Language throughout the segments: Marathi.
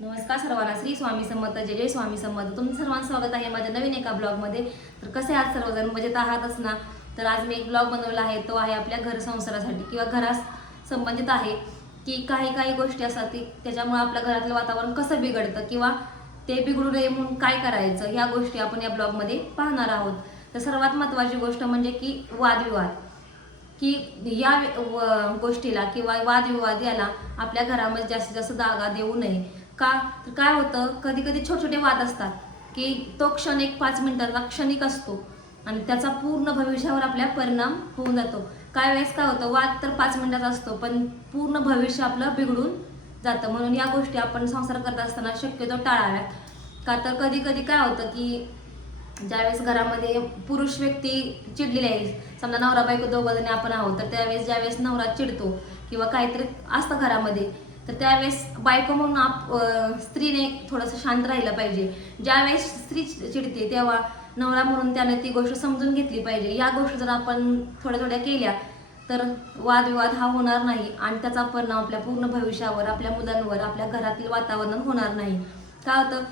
नमस्कार सर्वांना. श्री स्वामी समर्थ जय जय स्वामी समर्थ. तुमचं सर्वांचं स्वागत आहे माझ्या नवीन एका ब्लॉगमध्ये. तर कसे आहात सर्वजण? मजेत आहातच ना? तर आज मी एक ब्लॉग बनवला आहे. तो आहे आपल्या घर संसारासाठी किंवा घरास संबंधित आहे की काही काही गोष्टी असतात की त्याच्यामुळे आपल्या घरातलं वातावरण कसं बिघडतं किंवा ते बिघडू नये म्हणून काय करायचं ह्या गोष्टी आपण या ब्लॉगमध्ये पाहणार आहोत. तर सर्वात महत्त्वाची गोष्ट म्हणजे की वादविवाद. की या व- गोष्टीला किंवा वादविवाद याला आपल्या घरामध्ये जास्तीत जास्त जागा देऊ नये. का? तर काय होतं? कधी कधी छोटे छोटे वाद असतात की तो क्षण एक पाच मिनिटाचा क्षणिक असतो आणि त्याचा पूर्ण भविष्यावर आपल्या परिणाम होऊन जातो. काय वेळेस काय होतं? वाद तर पाच मिनिटाचा असतो पण पूर्ण भविष्य आपलं बिघडून जातं. म्हणून या गोष्टी आपण संसार करत असताना शक्यतो टाळाव्यात. का तर कधी कधी काय होतं की ज्यावेळेस घरामध्ये पुरुष व्यक्ती चिडलेली आहे समजा नवरा बायको दोघं जणी आपण आहोत तर त्यावेळेस ज्यावेळेस नवरा चिडतो किंवा काहीतरी असतं घरामध्ये तर त्यावेळेस बायको म्हणून आप स्त्रीने थोडंसं शांत राहिलं पाहिजे. ज्यावेळेस स्त्री चिडते तेव्हा नवरा म्हणून त्याने ती गोष्ट समजून घेतली पाहिजे. या गोष्टी जर आपण थोड्या थोड्या केल्या तर वादविवाद हा होणार नाही आणि त्याचा परिणाम आपल्या पूर्ण भविष्यावर आपल्या मुलांवर आपल्या घरातील वातावरण होणार नाही. काय होतं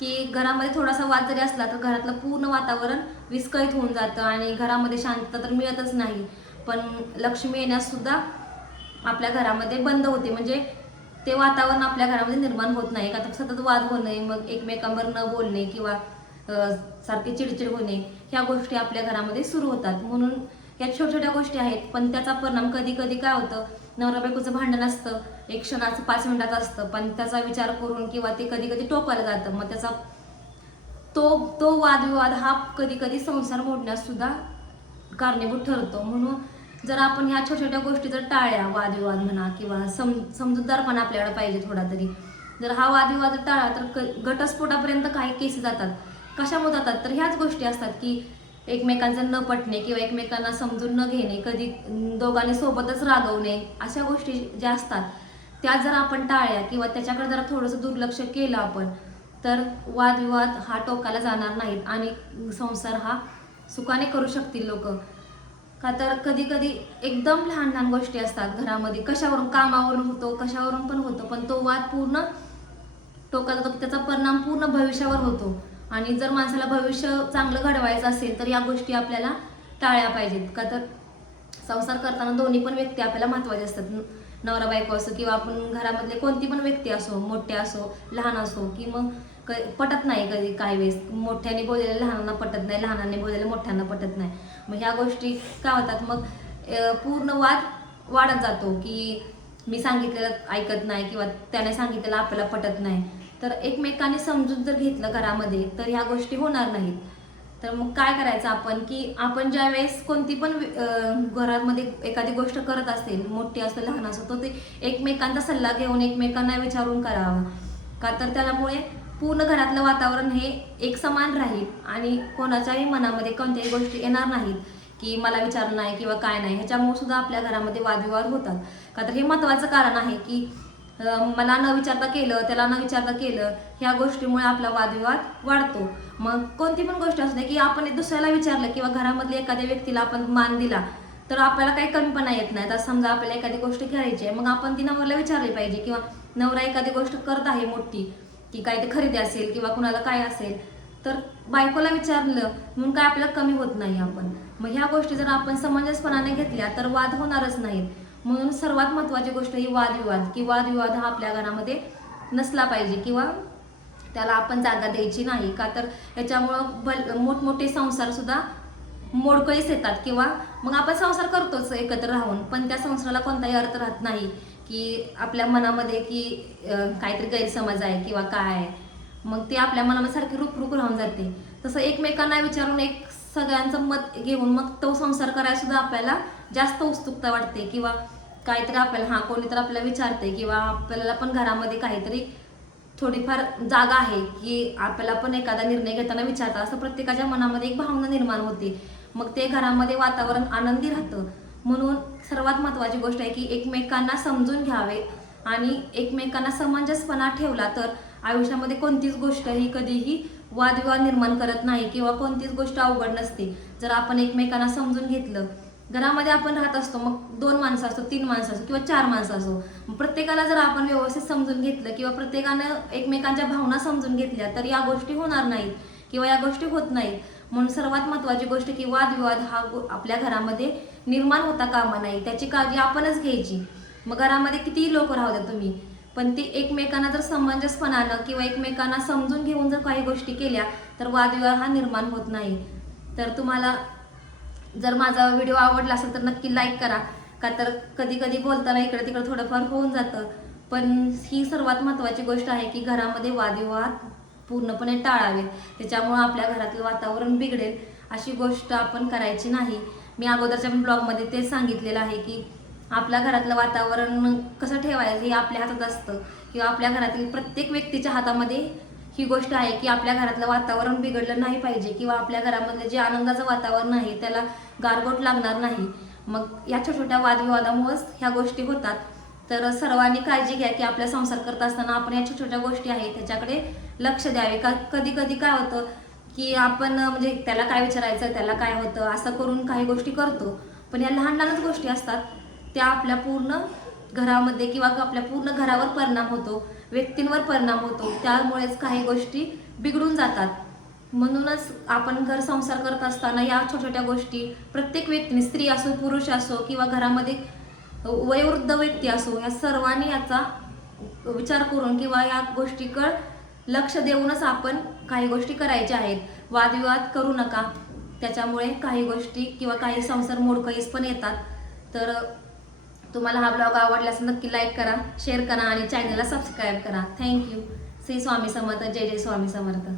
की घरामध्ये थोडासा वाद जरी असला तर घरातलं पूर्ण वातावरण विस्कळीत होऊन जातं आणि घरामध्ये शांतता तर मिळतच नाही. पण लक्ष्मी येण्यास सुद्धा आपल्या घरामध्ये बंद होते. म्हणजे ते वातावरण आपल्या घरामध्ये निर्माण होत नाही. का सतत वाद होणे मग एकमेकांवर न बोलणे किंवा सारखे चिडचिड होणे ह्या गोष्टी आपल्या घरामध्ये सुरू होतात. म्हणून या छोट्या छोट्या गोष्टी आहेत पण त्याचा परिणाम कधी कधी काय होतं? नवरा बायकोचं भांडण असतं एक क्षणाचं पाच मिनिटाचं असतं पण त्याचा विचार करून किंवा ते कधी कधी टोकायला जातं. मग त्याचा तो तो वादविवाद हा कधी कधी संसार मोडण्यास सुद्धा कारणीभूत ठरतो. म्हणून जर आपण ह्या छोट्या छोट्या गोष्टी जर टाळल्या वादविवाद म्हणा किंवा सम समजूतदारपणा आपल्याकडे पाहिजे थोडा तरी जर हा वादविवाद टाळला तर क- घटस्फोटापर्यंत काही केस जातात. कशामुळे जातात? तर ह्याच गोष्टी असतात की एकमेकांचं न पटणे किंवा एकमेकांना समजून न घेणे कधी दोघांनी सोबतच रागवणे अशा गोष्टी ज्या असतात त्या जर आपण टाळल्या किंवा त्याच्याकडे जरा थोडंसं दुर्लक्ष केलं आपण तर वादविवाद हा टोकाला जाणार नाहीत आणि संसार हा सुखाने करू शकतील लोक. का तर कधी कधी एकदम लहान लहान गोष्टी असतात घरामध्ये. कशावरून कामावरून होतो कशावरून पण होतो पण तो वाद पूर्ण टोकाला तो त्याचा परिणाम पूर्ण भविष्यावर होतो. आणि जर माणसाला भविष्य चांगलं घडवायचं असेल तर या गोष्टी आपल्याला टाळल्या पाहिजेत. का तर संसार करताना दोन्ही पण व्यक्ती आपल्याला महत्त्वाचे असतात. नवरा बायको असो किंवा आपण घरामधले कोणती पण व्यक्ती असो मोठे असो लहान असो की मग क पटत नाही कधी काही वेळेस. मोठ्याने बोललेलं लहानांना पटत नाही लहानांनी बोललेलं मोठ्यांना पटत नाही. मग ह्या गोष्टी काय होतात? मग पूर्ण वाद वाढत जातो की मी सांगितलेलं ऐकत नाही किंवा त्याने सांगितलेलं आपल्याला पटत नाही. तर एकमेकांनी समजून जर घेतलं घरामध्ये तर ह्या गोष्टी होणार नाहीत. तर मग काय करायचं आपण की आपण ज्या वेळेस कोणती पण घरामध्ये एखादी गोष्ट करत असेल मोठी असो लहान असो तर ते एकमेकांचा सल्ला घेऊन एकमेकांना विचारून करावा. का तर त्यामुळे पूर्ण घरातलं वातावरण हे एक समान राहील आणि कोणाच्याही मनामध्ये कोणत्याही गोष्टी येणार नाहीत की मला विचार नाही किंवा काय नाही ह्याच्यामुळे सुद्धा आपल्या घरामध्ये वादविवाद होतात. का तर हे महत्त्वाचं कारण आहे की मला न विचारता केलं त्याला न विचारता केलं ह्या गोष्टीमुळे आपला वादविवाद वाढतो. मग कोणती पण गोष्ट असते की आपण दुसऱ्याला विचारलं किंवा घरामधल्या एखाद्या व्यक्तीला आपण मान दिला तर आपल्याला काही कमीपणा येत नाही. आता समजा आपल्याला एखादी गोष्ट करायची आहे मग आपण ती नवऱ्याला विचारली पाहिजे किंवा नवरा एखादी गोष्ट करत आहे मोठी की काय ते खरेदी असेल किंवा कुणाला काय असेल तर बायकोला विचारलं म्हणून काय आपल्याला कमी होत नाही आपण. मग ह्या गोष्टी जर आपण समंजसपणाने घेतल्या तर वाद होणारच नाहीत. म्हणून सर्वात महत्त्वाची गोष्ट ही वादविवाद की वादविवाद हा आपल्या घरामध्ये नसला पाहिजे किंवा त्याला आपण जागा द्यायची नाही का? तर याच्यामुळं भल मोठमोठे संसारसुद्धा मोडकळीस येतात किंवा मग आपण संसार करतोच एकत्र राहून पण त्या संसाराला कोणताही अर्थ राहत नाही की आपल्या मनामध्ये की काहीतरी गैरसमज आहे किंवा काय आहे. मग ते आपल्या मनामध्ये सारखी रुखरुख राहून जाते. तसं एकमेकांना विचारून एक सगळ्यांचं मत घेऊन मग तो संसार करायला सुद्धा आपल्याला जास्त उत्सुकता वाटते किंवा काहीतरी आपल्याला हा कोणी तर आपल्याला विचारते किंवा आपल्याला पण घरामध्ये काहीतरी थोडीफार जागा आहे की आपल्याला पण एखादा निर्णय घेताना विचारता असं प्रत्येकाच्या मनामध्ये एक भावना निर्माण होते. मग ते घरामध्ये वातावरण आनंदी राहतं. म्हणून सर्वात महत्त्वाची गोष्ट आहे की एकमेकांना समजून घ्यावे आणि एकमेकांना समंजसपणा ठेवला तर आयुष्यामध्ये कोणतीच गोष्ट ही कधीही वादविवाद निर्माण करत नाही किंवा कोणतीच गोष्ट अवघड नसते. जर आपण एकमेकांना समजून घेतलं घरामध्ये आपण राहत असतो मग दोन माणसं असतो तीन माणसं असतो किंवा चार माणसं असो प्रत्येकाला जर आपण व्यवस्थित समजून घेतलं किंवा प्रत्येकानं एकमेकांच्या भावना समजून घेतल्या तर या गोष्टी होणार नाहीत किंवा या गोष्टी होत नाहीत. म्हणून सर्वात महत्त्वाची गोष्ट की वादविवाद हा आपल्या घरामध्ये निर्माण होता कामा नाही त्याची काळजी आपणच घ्यायची. मग घरामध्ये कितीही लोक राहू द्या तुम्ही पण ती एकमेकांना जर समंजसपणानं किंवा एकमेकांना समजून घेऊन जर काही गोष्टी केल्या तर वादविवाद हा निर्माण होत नाही. तर तुम्हाला जर माझा व्हिडिओ आवडला असेल तर नक्की लाईक करा. का तर कधी कधी बोलताना इकडे तिकडे थोडंफार होऊन जातं. पण ही सर्वात महत्त्वाची गोष्ट आहे की घरामध्ये वादविवाद पूर्णपणे टाळावेत. त्याच्यामुळं आपल्या घरातलं वातावरण बिघडेल अशी गोष्ट आपण करायची नाही. मी अगोदरच्या ब्लॉगमध्ये तेच सांगितलेलं आहे की आपल्या घरातलं वातावरण कसं ठेवायचं हे आपल्या हातात असतं. किंवा आपल्या घरातील प्रत्येक व्यक्तीच्या हातामध्ये ही गोष्ट आहे की आपल्या घरातलं वातावरण बिघडलं नाही पाहिजे किंवा आपल्या घरामधलं जे आनंदाचं वातावरण आहे त्याला गारगोट लागणार नाही. मग या छोट्या छोट्या वादविवादामुळेच ह्या गोष्टी होतात. तर सर्वांनी काळजी घ्या की आपला संसार करत असताना आपण या छोट्या छोट्या गोष्टी आहेत त्याच्याकडे लक्ष द्यावे. का कधी कधी काय होतं की आपण म्हणजे त्याला काय विचारायचं त्याला काय होतं असं करून काही गोष्टी करतो. पण या लहान लहानच गोष्टी असतात. त्या आपल्या पूर्ण घरामध्ये किंवा आपल्या पूर्ण घरावर परिणाम होतो. व्यक्तींवर परिणाम होतो. त्यामुळेच काही गोष्टी बिघडून जातात. म्हणूनच आपण घर संसार करत असताना या छोट्या छोट्या गोष्टी प्रत्येक व्यक्तीने स्त्री असो पुरुष असो किंवा घरामध्ये वयोवृद्ध व्यक्ती असो या सर्वांनी याचा विचार करून किंवा या गोष्टीकडे लक्ष देऊनच आपण काही गोष्टी करायच्या आहेत. वादविवाद करू नका. त्याच्यामुळे काही गोष्टी किंवा काही संसार मोडकळीस पण येतात. तर तुम्हाला हा ब्लॉग आवडल्यास नक्की लाईक करा शेअर करा आणि चॅनलला सबस्क्राईब करा. थँक्यू श्री स्वामी समर्थ जय जय स्वामी समर्थ.